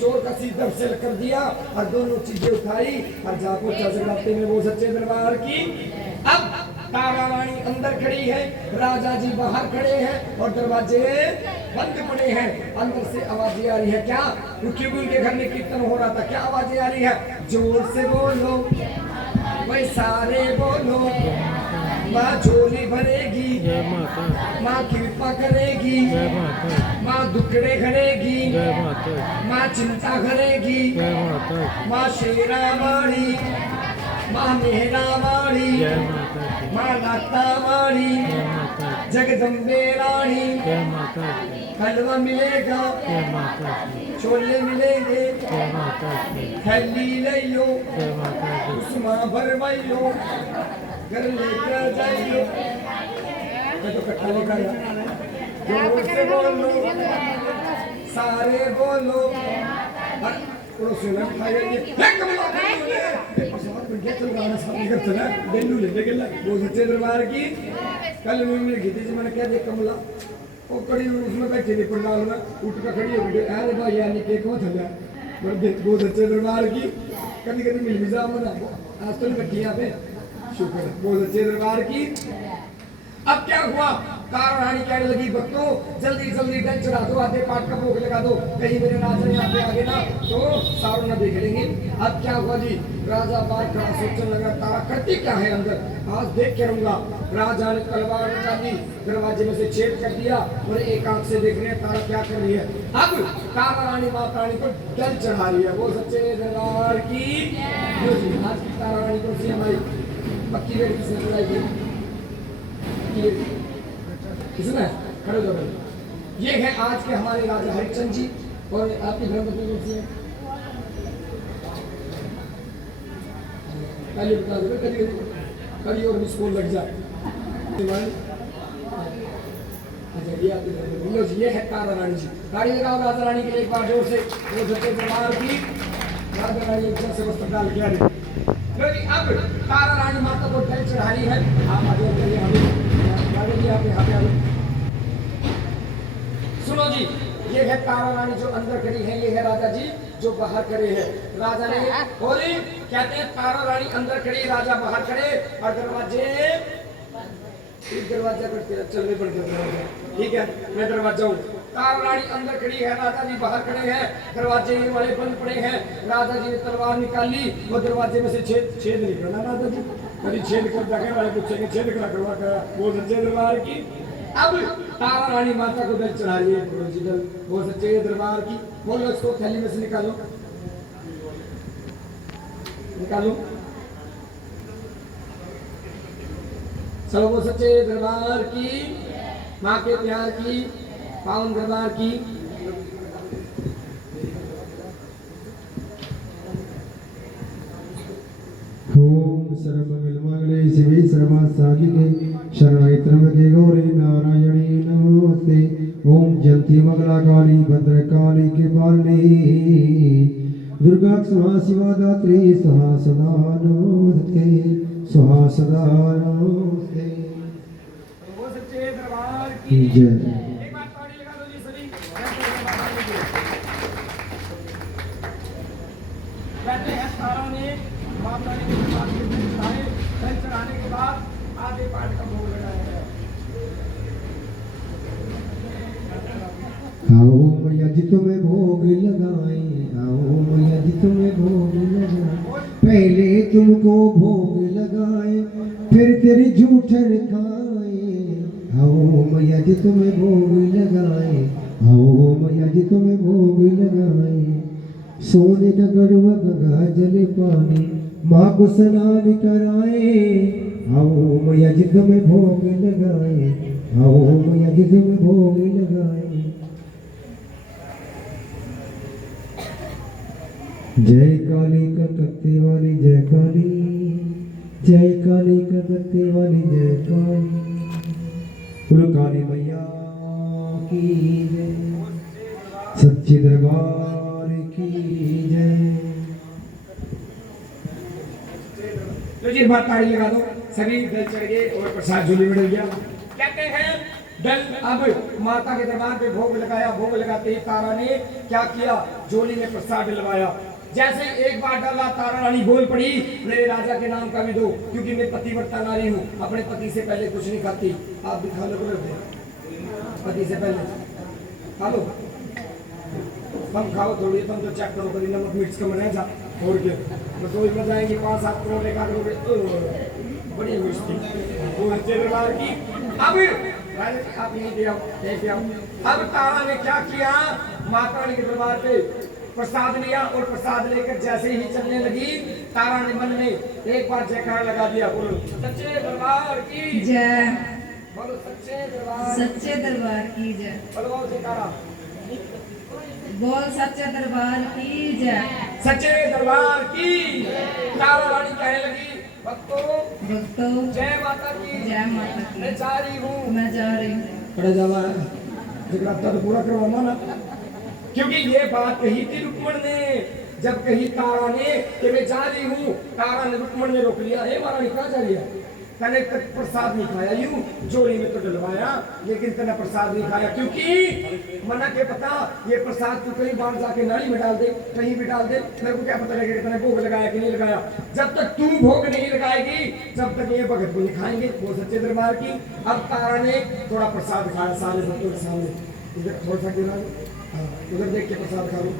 चोर का सीधा सेल कर दिया और दोनों चीजें उठाई और जाको चजराते में वो सच्चे दरबार की। अब तारा रानी अंदर खड़ी है, राजा जी बाहर खड़े हैं और दरवाजे बंद पड़े हैं। अंदर से आवाजें आ रही है, क्या? क्योंकि उनके घर में कीर्तन हो रहा था। क्या आवाजें आ रही है? जोर से बोलो भाई सारे बोलो, माँ झोली भरेगी, माँ कृपा करेगी, माँ दुखड़े करेगी, माँ चिंता करेगी, माँ शेरा वाली, माँ मेहरा वाली, माँ लाता वाली, जगदम्बे रानी। हलवा मिलेगा, छोले मिलेंगे, थैली ले लो, उसमें भरवाई लो, घर लेकर जाइयो। मैं तो कट्टा लेकर आया। जोर से बोलो, सारे बोलो, पड़ोसियों ने खाया ये। चल रहा सामने कर चला, बेलू ले गया। वो सच्चे दरबार की कल मैंने गीती जी मैंने क्या देख कमला वो कड़ी उसमें बैठे थे पंडाल में उठ कर खड़ी हो गई। अरे भाई यार ये केक मत चला वो सच्चे दरबार की कभी कभी मिल भी जाओ ना। आज तो नहीं बैठी यहाँ पे, शुक्र है वो सच्चे दरबार की। अब क्या हुआ? तारा रानी कहने लगी, भक्तों जल्दी जल्दी डल चढ़ा दो, आधे पाठ का भोग लगा दो, कहीं मेरे राजा यहाँ पे आगे ना तो सारों ना देख लेंगे। अब क्या हुआ जी? राजा बाहर खड़ा सोचने लगा, तारा करती क्या है अंदर, आज देख के रहूंगा। राजा ने तलवार निकाली, दरवाजे में से छेद कर दिया और एक आंख से देख रहे हैं तारा क्या कर रही है। अब तारा रानी माता रानी को डल चढ़ा रही है। वो सच्चे दरबार की आज की तारा रानी को हमारी पक्की रेट किसने चढ़ाई थी? इसमें खड़े हो गए। ये है आज के हमारे राजा हरिश्चंद्र जी। और आपकी धर्मपत्नी कौन सी है? पहले बता दो, कभी और स्कूल लग जाए। अच्छा ये आपकी धर्मपत्नी, ये है तारा रानी जी। ताली लगाओ राजा रानी के लिए एक बार जोर से। वो सच्चे दरबार की राजा रानी एक से वस्त्र डाल के आ रही। अब तारा रानी माता को डल चढ़ा रही है। आप आगे चलिए, हमें सुनो जी, ये है तारा रानी जो अंदर खड़ी है, ये है राजा जी जो बाहर खड़े हैं। राजा ने बोली, कहते हैं तारा रानी अंदर खड़ी, राजा बाहर खड़े और दरवाजे एक दरवाजा पर चलने पड़ गए। ठीक है, मैं दरवाजा हूँ। तारा रानी अंदर खड़ी है, राजा जी बाहर खड़े हैं, दरवाजे वाले बंद पड़े हैं। राजा जी ने तलवार निकाली, वो दरवाजे में से छेद निकला। राजा जी कभी छेद कर देखे वाले पूछेंगे छेद करा करवा कर। वो सच्चे दरबार की। अब तारा रानी माता को डल चढ़ा रही है। वो सच्चे दरबार की। बोलो इसको थैली में से निकालो, निकालो। सब वो सच्चे दरबार की, माँ के प्यार की, पावन दरबार की। ओम सर्वमंगले शिवे सर्वासाधिके शरणागते गौरी नारायणी नमोस्ते। ओम जयंती मंगला काली भद्रकाली कृपालिनी दुर्गा क्षमा शिवा दात्री स्वाहा सदा नमोस्ते, स्वाहा सदा नमोस्ते। वो सच्चे दरबार की जय। एक बार ताली लगा दो जी सभी। कहते हैं तारा ने माता ने डल चढ़ाने के बाद आधे पाठ का भोग लगाया है। आओ मैया जी तुम्हें भोग लगाए, आओ मैया जी तुम्हें भोग लगाए। पहले तुमको भोग लगाए फिर तेरी जूठन खाए। आओ मैया जी तुम्हें भोग लगाए, आओ मैया जी तुम्हें भोग लगाए। सोने का गढ़वा गंगा जल पानी माँ को स्नान कराए। आओ मैया जी तुम्हें भोग लगाए, आओ मैया जी तुम्हें भोग लगाए। जय काली कलकत्ते वाली जय काली, जय काली कलकत्ते वाली जय काली। बोलो काली मैया की जय, सच्चे दरबार की जय। तो जी बात ताड़ी लगा दो, सभी दल चढ़ गए और प्रसाद झोली में डल गया। कहते हैं अब माता के दरबार पे भोग लगाया। भोग लगाते ही तारा ने क्या किया, झोली में प्रसाद डलवाया। जैसे एक बार डाला, तारा रानी बोल पड़ी, मेरे राजा के नाम का भी दो, क्योंकि मैं पतिव्रता नारी हूँ, अपने पति से पहले कुछ नहीं खाती। आप भी खा लो, पति से पहले खा लो, तुम खाओ थोड़ी, तुम तो चेक करो, कभी नमक मिर्च कम रह जा छोड़ के रसोई में जाएंगे 5-7 करोड़ लेकर करोगे, बड़ी मुश्किल वो दरबार की। अब आप नहीं दिया, अब तारा ने क्या किया, माता रानी के दरबार पे प्रसाद लिया और प्रसाद लेकर जैसे ही चलने लगी, तारा ने मन में एक बार जयकारा लगा दिया, बोलो सच्चे दरबार की जय, बोलो सच्चे दरबार की जय, बोलो जयकारा, बोल सच्चे दरबार की जय, सच्चे दरबार की। तारा रानी कहने लगी, भक्तों जय माता की, जय माता की, मैं जा रही हूँ, मैं जा रही हूँ। खड़े जावा जगराता तो पूरा करवाना ना, क्योंकि ये बात कही थी रुक्मण ने, जब कही तारा ने कि मैं जा रही हूँ, तारा ने रुक्मण ने रोक लिया, हे महारानी कहाँ जा रही है, तने प्रसाद नहीं खाया, यूं जोड़ी में तो डलवाया, लेकिन तने प्रसाद नहीं खाया, क्योंकि मना के पता ये प्रसाद तू कहीं बाहर जाके नाली में डाल दे, कहीं भी डाल दे, मेरे को क्या पता लगेगा तने भोग लगाया कि नहीं लगाया। जब तक तू भोग नहीं लगाएगी, जब तक ये भगत को नहीं खाएंगे। वो सच्चे दरबार की। अब तारा ने थोड़ा प्रसाद खाया सारे भक्तों के सामने, इधर थोड़ा सा गिरा, उधर देख के प्रसाद खा लो,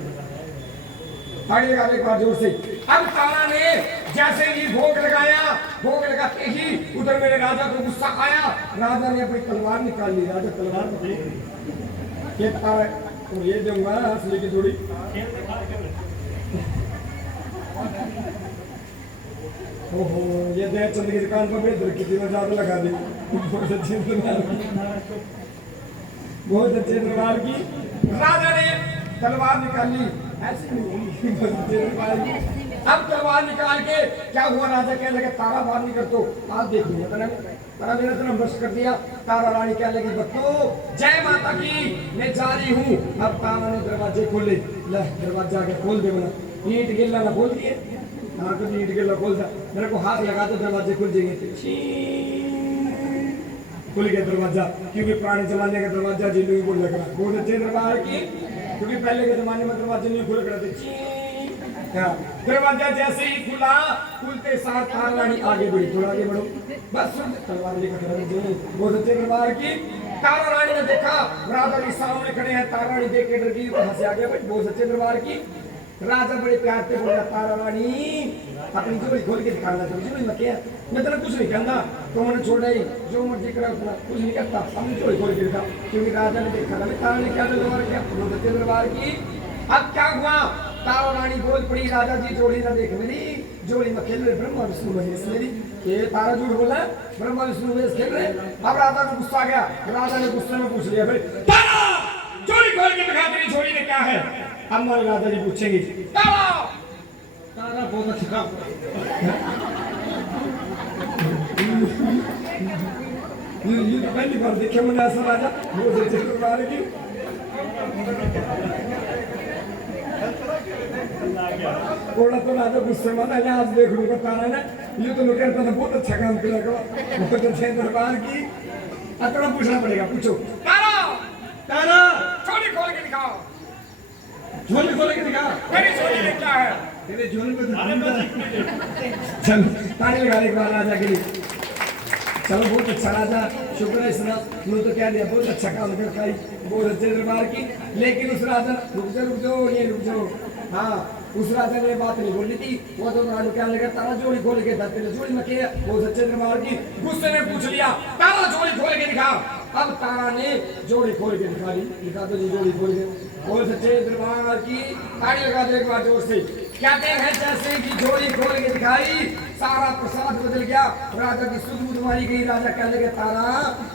आगे लगा एक बार जोर से। अब तारा ने जैसे ही भोग लगाया, भोग लगाते ही उधर मेरे राजा को गुस्सा आया, राजा ने अपनी तलवार निकाल ली। राजा तलवार पकड़ी, ये तारा तो ये दूंगा असली की जोड़ी, ओहो ये जयचंद की दुकान पर बेहतर की थी, ज्यादा लगा दी। बहुत अच्छे दरबार की। राजा ने तलवार निकाली, ऐसे नहीं। अब तलवार निकाल के क्या हुआ, राजा कहने लगे तारा बाहर नहीं कर, तो आप देख लीजिए, तारा मेरा तो नष्ट कर दिया। तारा रानी कहने लगी, भक्तों जय माता की, मैं जा रही हूँ। अब तारा ने दरवाजे खोले, ले दरवाजा के खोल दे, बना ईंट गिल्ला ना खोल दिए, हाँ तो ईंट गिल्ला खोल दा, मेरे को हाथ लगा दो दरवाजे खुल जाएंगे। खुल गया दरवाजा, क्योंकि पुराने जमाने का दरवाजा जिले को लग रहा, बहुत अच्छे दरबार की, क्योंकि पहले के जमाने में दरवाजे नहीं खुल रहे थे। दरवाजा जैसे ही खुला, खुलते साथ तारा रानी आगे बढ़ी, थोड़ा आगे बढ़ो, बस तलवार लेकर बहुत अच्छे दरबार की। तारा रानी ने देखा राजा के सामने खड़े हैं, तारा रानी देख के डर गई, वहां से आ गया भाई, बहुत अच्छे दरबार की। राजा बड़े प्यार से बोला, तारा रानी अपनी झोली खोल के दिखाना चाहिए, झोली में क्या, मैं तेरा कुछ नहीं कहना, तो मैंने छोड़ा ही, जो मर्जी करा उतना कुछ नहीं करता, अपनी झोली खोल के दिखा, क्योंकि राजा ने देखा था तारा ने क्या दरबार किया, बहुत अच्छे दरबार की। अब क्या हुआ, तारा रानी बोल पड़ी, राजा जी जोड़ी ना देख मेरी, जोड़ी में खेल रहे ब्रह्मा विष्णु महेश मेरी, ये तारा झूठ बोला, ब्रह्मा विष्णु महेश खेल रहे। अब राजा को गुस्सा आ गया, राजा ने गुस्से में पूछ लिया, भाई तारा जोड़ी खोल के दिखा, तेरी जोड़ी में क्या है। अब हमारे राजा जी पूछेंगे, तारा तारा बहुत अच्छा, ये तो पहली बार देखे मैंने ऐसा राजा, बहुत अच्छे दरबार की। थोड़ा तो राजा गुस्से में था, आज देख लूंगा तारा ने, ये तो लोग कहते बहुत अच्छा काम किया, बहुत अच्छे दरबार की। अब थोड़ा पूछना पड़ेगा, पूछो तारा तारा झोली खोल के दिखाओ, झोली खोल के दिखा, मेरी झोली में क्या है, तेरे झोली में चल ताली लगा एक बार राजा के लिए। चलो बहुत अच्छा राजा, शुक्र है इतना, तूने तो क्या दिया, बहुत अच्छा काम करता है, बहुत अच्छे दरबार की। लेकिन उस राजा, रुक जाओ ये रुक जाओ, हाँ उस राजा ने बात नहीं बोली थी, वो तो राजा क्या लगा, तारा जोड़ी खोल के था, तेरे जोड़ी में क्या, बहुत अच्छे दरबार की। गुस्से में पूछ लिया, तारा जोड़ी खोल के दिखा। अब तारा ने जोड़ी खोल के दिखा दी, दिखा दो जी जोड़ी खोल के, बहुत अच्छे दरबार की। ताली लगा दो एक बार जोर से। कहते हैं जैसे कि जोड़ी खोल के दिखाई, सारा प्रसाद बदल गया, राजा की सुध मारी गई। राजा कहने लगे, तारा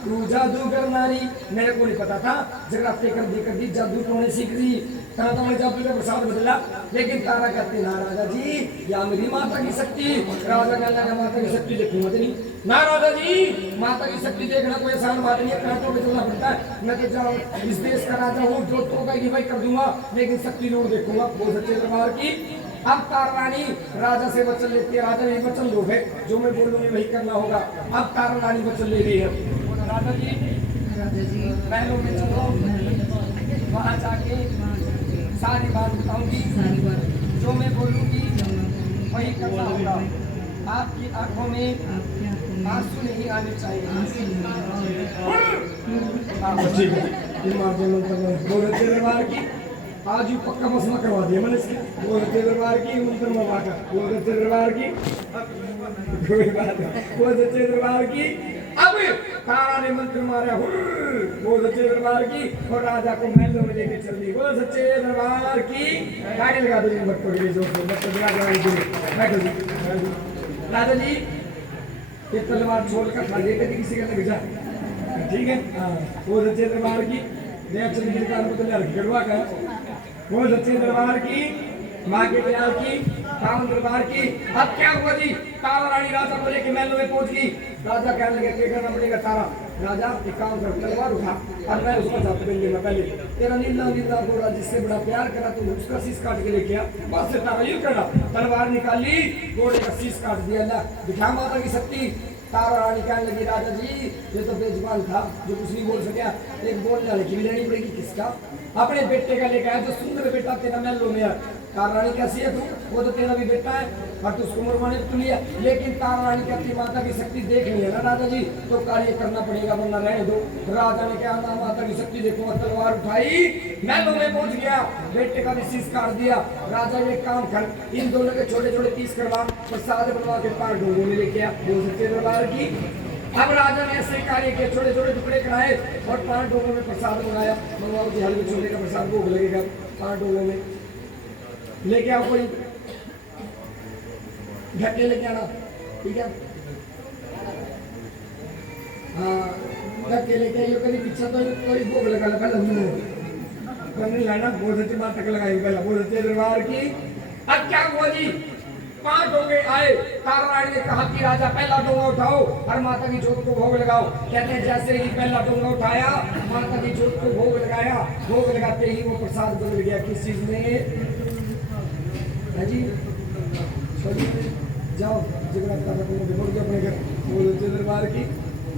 तू जादू कर नारी, मेरे को नहीं पता था, जगराते कर दी जादू टोने सीख दी, तारा तो जादू का प्रसाद बदला। लेकिन तारा कहते ना राजा जी, या मेरी माता की शक्ति। राजा कहने लगा, माता की शक्ति देखूंगा नहीं, ना राजा जी माता की शक्ति देखना कोई आसान बात नहीं है, कांटों पे चलना पड़ता है। मैं तो जाऊँ इस देश का राजा हूँ, जो तो का भाई कर दूंगा, लेकिन शक्ति जरूर देखूंगा, बहुत अच्छे दरबार की। अब तारा रानी राजा से वचन लेती है, राजा ने वचन लो है, जो मैं बोलूंगी वही करना होगा। अब तारा रानी वचन ले रही है, राजा जी राजा जी महलों में चलो, वहाँ जाके वहाँ जाके सारी बात बताऊंगी, सारी बात जो मैं बोलूंगी जमा वही करना होगा। आपकी आंखों में आपके हाथों में आंसू नहीं आने चाहिए। आंसू हाँ, ठीक है। ईमान से मंत्र बोल रहे दरबार की, आज ही पक्का मसला करवा दिया मैंने इसके। बोल रहे दरबार की मंत्र मंगवा कर, बोल रहे दरबार की, कोई बात नहीं, बोल रहे दरबार की। अब तारा ने मंत्र मारा, बोल सच्चे दरबार की, और राजा को महलों में लेके चल दी। बोल सच्चे दरबार की। गाड़ी लगा दो मत पकड़िए, जोर से मत पकड़िए, बैठो जी। राजा जी ये तलवार छोड़ कर खा लिया कभी किसी का लग जा, ठीक है। हाँ, वो सच्चे दरबार की देव चंद की कार को तो लड़की कड़वा का, वो सच्चे दरबार की, माँ के प्यार की, काम दरबार की। अब क्या हुआ जी, तारा रानी राजा को लेके महलों में पहुंच गई। राजा कहने लगे क्या करना पड़ेगा तारा, राजा एक काम कर, तलवार उठा और मैं उसका जाते बन देना। पहले तेरा नीला नीला घोड़ा जिससे बड़ा प्यार करा तू उसका शीश काट के लेके आ। बस से तारा यूं करना, तलवार निकाली, घोड़े का शीश काट दिया। ला दिखा माता की शक्ति। तारा रानी कहने लगी राजा जी ये तो बेजुबान था जो कुछ नहीं बोल सका, एक बोलने वाले की भी लेनी पड़ेगी। किसका? अपने बेटे का लेकर आया जो सुंदर बेटा तेरा महलों में है। तारा रानी कैसी है तू, वो तो तेरा भी बेटा है और तू उसको मरवाने तो लिया। लेकिन तारा रानी कहती माता की शक्ति देख ली है ना राजा जी, तो कार्य करना पड़ेगा वरना रहने दो। राजा ने क्या ना माता की शक्ति देखो, तलवार उठाई, महलों में पहुंच गया, बेटे का भी शीश काट दिया। राजा ये काम कर, इन दोनों के छोटे छोटे पीस करवा, प्रसाद बनवा के पार ढोंगों में लेके आ। बोल सच्चे दरबार की। अब राजा ने ऐसे कार्य के छोटे छोटे टुकड़े कराए और 5 डोंगों में प्रसाद मंगाया। मंगवाओ जी हल्के छोटे का प्रसाद भोग लगेगा 5 डोंगों में लेके आओ। कोई ढक्के लेके आना, ठीक है। हाँ ढक्के लेके आइयो, कभी पीछे तो कोई भोग लगा ला पहले नहीं लाना। बहुत अच्छी बात तक लगाई पहला। बहुत अच्छे दरबार की। अब क्या हुआ जी, 5 डोंगे आए। तारा रानी ने कहा कि राजा पहला डोंगा उठाओ और माता की जोत को भोग लगाओ। कहते हैं जैसे ही पहला डोंगा उठाया, माता की जोत को भोग लगाया, भोग लगाते ही वो प्रसाद बदल गया। किस चीज में है जी? जाओ जगन्नाथ अपने घर। बोल दरबार की।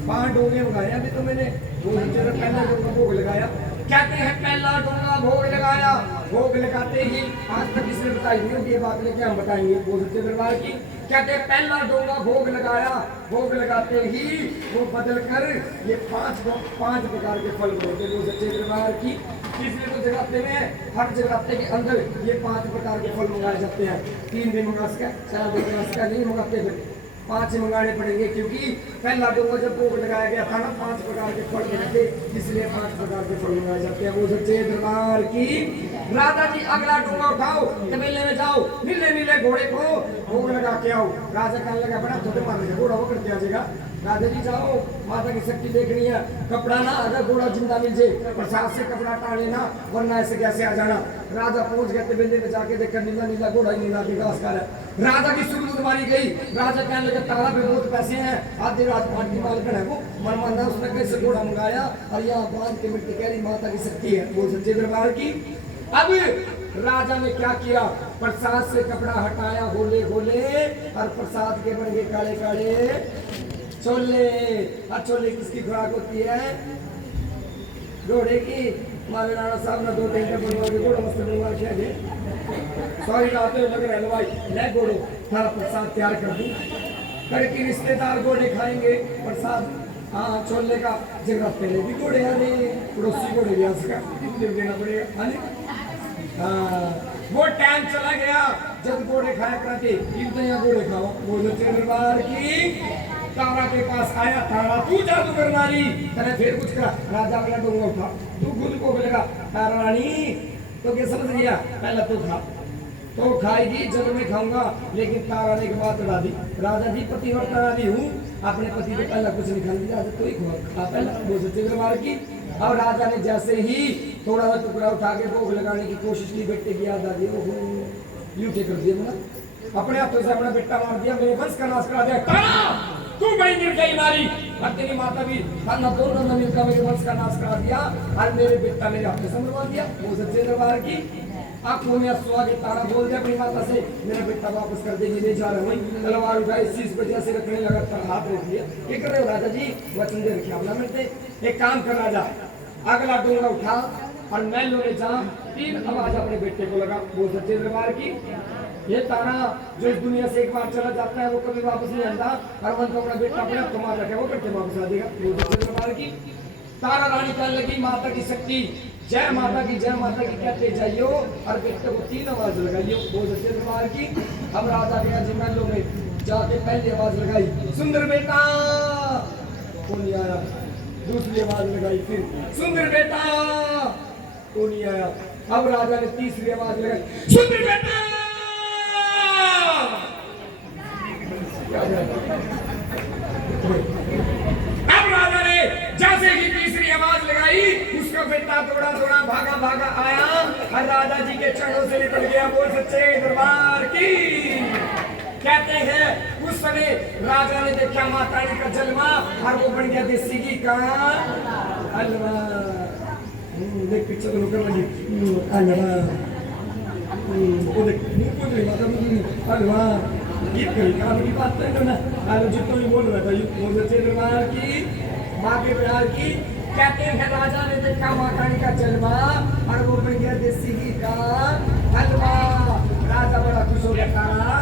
5 डोंगे उठाए अभी तो मैंने। पहला डोंगा भोग लगाया। कहते हैं पहला डोंगा भोग लगाया, भोग लगाते ही, आज तक इसने बताई नहीं होगी ये बात, लेके हम बताएंगे। बोल सच्चे दरबार की। कहते हैं पहला डोंगा भोग लगाया, भोग लगाते ही वो बदल कर ये 5 प्रकार के फल बोलते। बोल सच्चे दरबार की। इसलिए तो जगराते में, हर जगराते के अंदर ये 5 प्रकार के फल मंगाए जाते हैं। 3 भी मंगा सका, 4 भी मंगा सका, नहीं मंगाते फिर 5 ही मंगाने पड़ेंगे, क्योंकि पहला डोंगा जब भोग लगाया गया था ना 5 प्रकार के फल मिलते, इसलिए 5 प्रकार के फल मंगाए जाते हैं। वो सच्चे दरबार की। राजा जी अगला डोंगा उठाओ, तबेले में जाओ, नीले नीले घोड़े को भोग लगा के आओ। राजा कहने लगा बड़ा थोड़े मारने का घोड़ा वो करते आ जाएगा। राजा जी जाओ, माता की शक्ति देखनी है। कपड़ा ना, अगर घोड़ा जिंदा मिल जाए प्रसाद से कपड़ा टाले ना, वरना ऐसे कैसे आ जाना। राजा पहुंच गए तबेले में, जाके देखकर नीला नीला घोड़ा ही नीला के घास खा रहा है। राजा की सुरग मारी गई। राजा कहने लगे तारा पे बहुत पैसे हैं, आधे राजपाट की मालकन है वो, मनमाना उसने कैसे घोड़ा मंगाया और यहाँ बांध के मिट्टी कह रही माता की शक्ति है। वो सच्चे दरबार की। अब राजा ने क्या किया, प्रसाद से कपड़ा हटाया, होले होले, और प्रसाद के बन गए काले काले छोले। और छोले किसकी खुराक होती है? घोड़े की। हमारे राणा साहब ने 2 टेंटर बनवा के घोड़ा मस्त बनवा के आगे सॉरी लाते लग रहे हैं भाई, मैं घोड़ो थारा प्रसाद तैयार कर दूं। करके रिश्तेदार घोड़े खाएंगे प्रसाद। हाँ छोले का जगराते में भी घोड़े आने, पड़ोसी घोड़े भी आ सका देना पड़ेगा आने। हाँ वो टाइम चला गया जब घोड़े खाया करते, इन यहाँ घोड़े खाओ। वो सच्चे दरबार की। तारा के पास आया, तारा तू जादूगर नारी, तेरे फिर कुछ करा। राजा अगला डोंगा उठा, तू खुद को बोलेगा तारा रानी तो क्या समझ गया, पहला तो खा। तो खाएगी जब मैं खाऊंगा। लेकिन तारा ने एक बात बता दी, राजा जी पतिव्रता नारी हूँ, अपने पति को पहला कुछ नहीं खाने दिया, तो ही खा पहला। वो सच्चे दरबार की। और राजा ने जैसे ही थोड़ा सा टुकड़ा उठा के भोग लगाने की कोशिश की, बेटे की याद आ गई, वो यूं कर दिया मैंने, अपने हाथों से अपना बेटा मार दिया, मेरे वंश का नाश करा दिया। तारा तू बड़ी निर्दयी नारी, और तेरी माता भी दोनों ने मिलकर मेरे वंश का नाश करा दिया और मेरे बेटा मेरे हाथों से मरवा दिया। वो सच्चे दरबार की। आंखों में आंसू आके तारा बोल दे अपनी माता से मेरा बेटा वापस कर देगी, ले जा रहा हूँ। तलवार उठाई शीश पर जैसे रखने लगा, पर हाथ रोक लिया। क्या कर रहे हो राजा जी? वचन दे रखे हमला मिलते। एक काम कर राजा, अगला डोंगा उठा और महलों में जा 3 आवाज अपने बेटे को लगा। वो सच्चे दरबार की ये तारा जो इस दुनिया से एक बार चला जाता है वो कभी वापस नहीं आता, और मन को अपना बेटा अपने आप कमा रखे वो करके वापस आ जाएगा। वो सच्चे दरबार की तारा रानी कहने लगी माता की शक्ति, जय माता की कहते जाइयो और बेटे को 3 आवाज लगाइयो। वो सच्चे दरबार की। अब राजा गया जी महलों में, जाके पहली आवाज लगाई, सुंदर बेटा, वो नहीं आया। दूसरी आवाज लगाई, फिर सुंदर बेटा, वो नहीं आया। अब राजा ने तीसरी आवाज लगाई, सुंदर बेटा। अब राजा ने जैसे ही तीसरी आवाज लगाई, उसका बेटा थोड़ा थोड़ा भागा आया और राजा जी के चरणों से निकल गया। बोल सच्चे दरबार की। कहते हैं उस समय राजा ने देखा माता रानी का जलवा और वो बन गया देसी घी का हलवा। देख पीछे तो निकल लगी हलवा, वो देख माता हलवा गीत करी काम की बात तो ना। हेलो जितना भी बोल रहा था वो सच्चे दरबार की माँ के प्यार की। कहते हैं राजा ने देखा माता रानी का जलवा और वो बन गया देसी घी का हलवा। राजा बड़ा खुश हो गया, तारा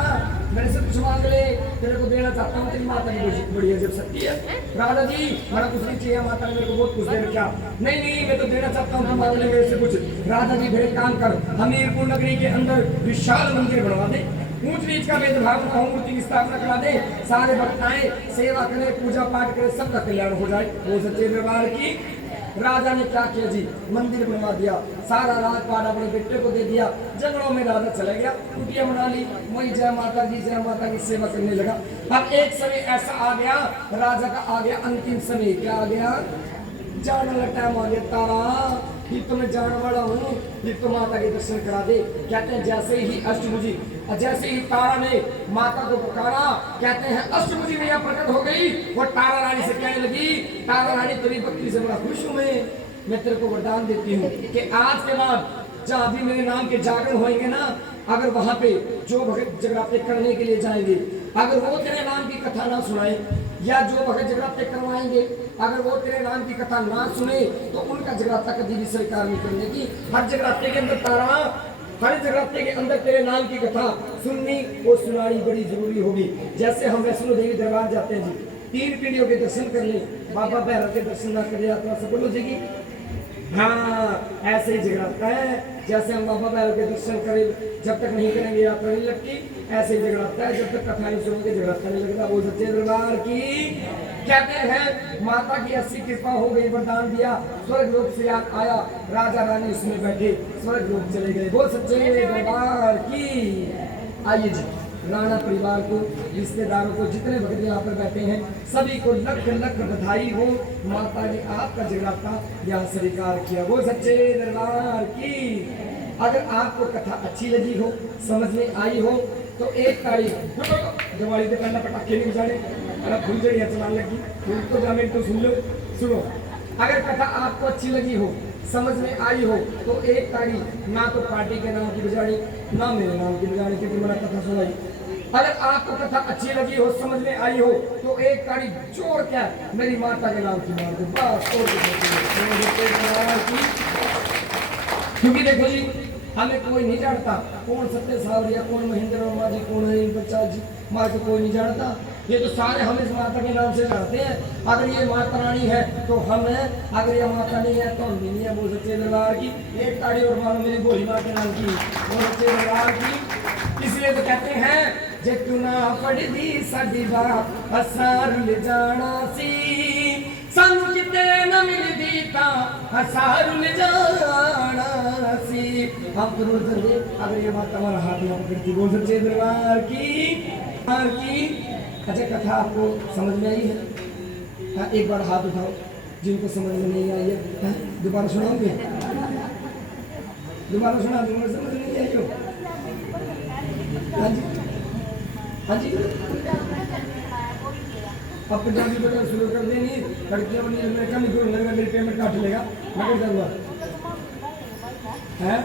मेरे से कुछ मांग ले, तेरे को देना चाहता हूँ। तेरी माता की बड़ी अजब शक्ति है। राजा जी बड़ा कुछ नहीं चाहिए, माता ने मेरे को बहुत कुछ दे रखा। नहीं मैं तो देना चाहता हूँ, मांग ले मेरे से कुछ। राजा जी फिर काम कर, हमीरपुर नगरी के अंदर विशाल मंदिर बनवा दे, ऊंच नीच का भेदभाव न हो, मूर्ति की स्थापना करा दे, सारे भक्त आए, सेवा करें, पूजा पाठ करें, सबका कल्याण हो जाए। वो सच्चे दरबार की। राजा ने क्या किया जी, मंदिर बनवा दिया, सारा राजपाट अपने बेटे को दे दिया। जंगलों में राजा चला गया, कुटिया बना ली, वही जय माता की सेवा करने लगा। अब एक समय ऐसा आ गया, राजा का आ गया अंतिम समय। क्या आ गया? जाने वाला टाइम आ गया। तारा कि तुम्हें जाने वाला हूँ, कि तुम माता के दर्शन करा दे। कहते हैं जैसे ही अष्टभुजी, जैसे ही तारा ने माता को पुकारा, कहते हैं अष्टभुजी मैया प्रकट हो गई। वो तारा रानी से कहने लगी, तारा रानी तेरी भक्ति से बड़ा खुश हूँ मैं तेरे को वरदान देती हूँ कि आज के बाद जहाँ भी मेरे नाम के जागरण होंगे ना, अगर वहाँ पे जो भगत जगराते करने के लिए जाएंगे, अगर वो तेरे नाम की कथा ना सुनाए, या जो भगत जगराते करवाएंगे अगर वो तेरे नाम की कथा ना सुने, तो उनका जगराता कभी भी स्वीकार नहीं करने की। हर जगराते के अंदर तारा, हर जगराते के अंदर तेरे नाम की कथा सुननी और सुनानी बड़ी जरूरी होगी। जैसे हम वैष्णो देवी दरबार जाते हैं जी, 3 पीढ़ियों के दर्शन कर ले, बाबा भैरव के दर्शन ना कर यात्रा सफल हो जाएगी। हाँ ऐसे ही जगराता है, जैसे हम बाबा भैरव के दर्शन करें, जब तक नहीं करेंगे यात्रा नहीं लगती। ऐसे ही जगराता है, जब तक कथा नहीं सुनेंगे जगराता नहीं लगता। वो सच्चे दरबार की। कहते हैं माता की ऐसी कृपा हो गई, वरदान दिया, स्वर्ग लोक से याद आया, राजा रानी उसमें बैठे स्वर्ग लोक चले गए। वो सच्चे दरबार की। आइए जी, राणा परिवार को, रिश्तेदारों को, जितने भक्त यहाँ पर बैठे हैं, सभी को लख लख बधाई हो। माता ने आपका जगराता यहाँ स्वीकार किया। वो सच्चे दरबार की। अगर आपको कथा अच्छी लगी हो, समझ में आई हो, तो 1 तारीख दिवाली के पहले पटाखे नहीं बजाने, अगर फुलझड़ियाँ चलाने लगी फूल तो जाने तो सुन लो, सुनो। अगर कथा आपको अच्छी लगी हो, समझ में आई हो, तो 1 तारीख ना तो पार्टी के नाम की बजानी, ना मेरे नाम की बजानी, क्योंकि मैंने कथा सुनाई। अगर आपको कथा अच्छी लगी हो, समझ में आई हो, तो 1 तारीख जोड़ क्या मेरी माता के नाम की मार दो बस। क्योंकि देखो जी, हमें कोई नहीं जानता कौन सत्य सावरिया, कौन महेंद्र वर्मा जी, कौन है प्रसाद जी, माँ को कोई नहीं जानता। ये तो सारे हम इस माता के नाम से जानते हैं। अगर ये माता रानी है तो हम हैं, अगर ये माता नहीं है तो हम भी नहीं है। वो सच्चे दरबार की। 1 ताड़ी और मानो मेरी भोली माँ के नाम की। वो सच्चे दरबार की। इसलिए तो कहते हैं जे तू ना पढ़दी साडी बात असार ले जाना सी, सानू किते न मिलदी ता असार ले जाना सी। हम तो रोज चले, अगर ये बात हमारा हाथ में पकड़ती। वो सच्चे दरबार की। अच्छा, कथा आपको समझ में आई है? हाँ, एक बार हाथ उठाओ जिनको समझ में नहीं आई है। दोबारा सुनाओगे? दोबारा सुना दूंगा, समझ नहीं आई हो? हाँ जी, हाँ जी। अब पंजाबी बता शुरू कर देनी, लड़कियां बनी, मेरे कम दूर लगेगा, मेरी पेमेंट काट लेगा, मैं कर दूंगा। है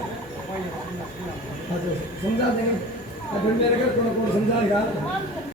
अच्छा समझा देंगे, और फिर मेरे घर कौन कौन समझाएगा?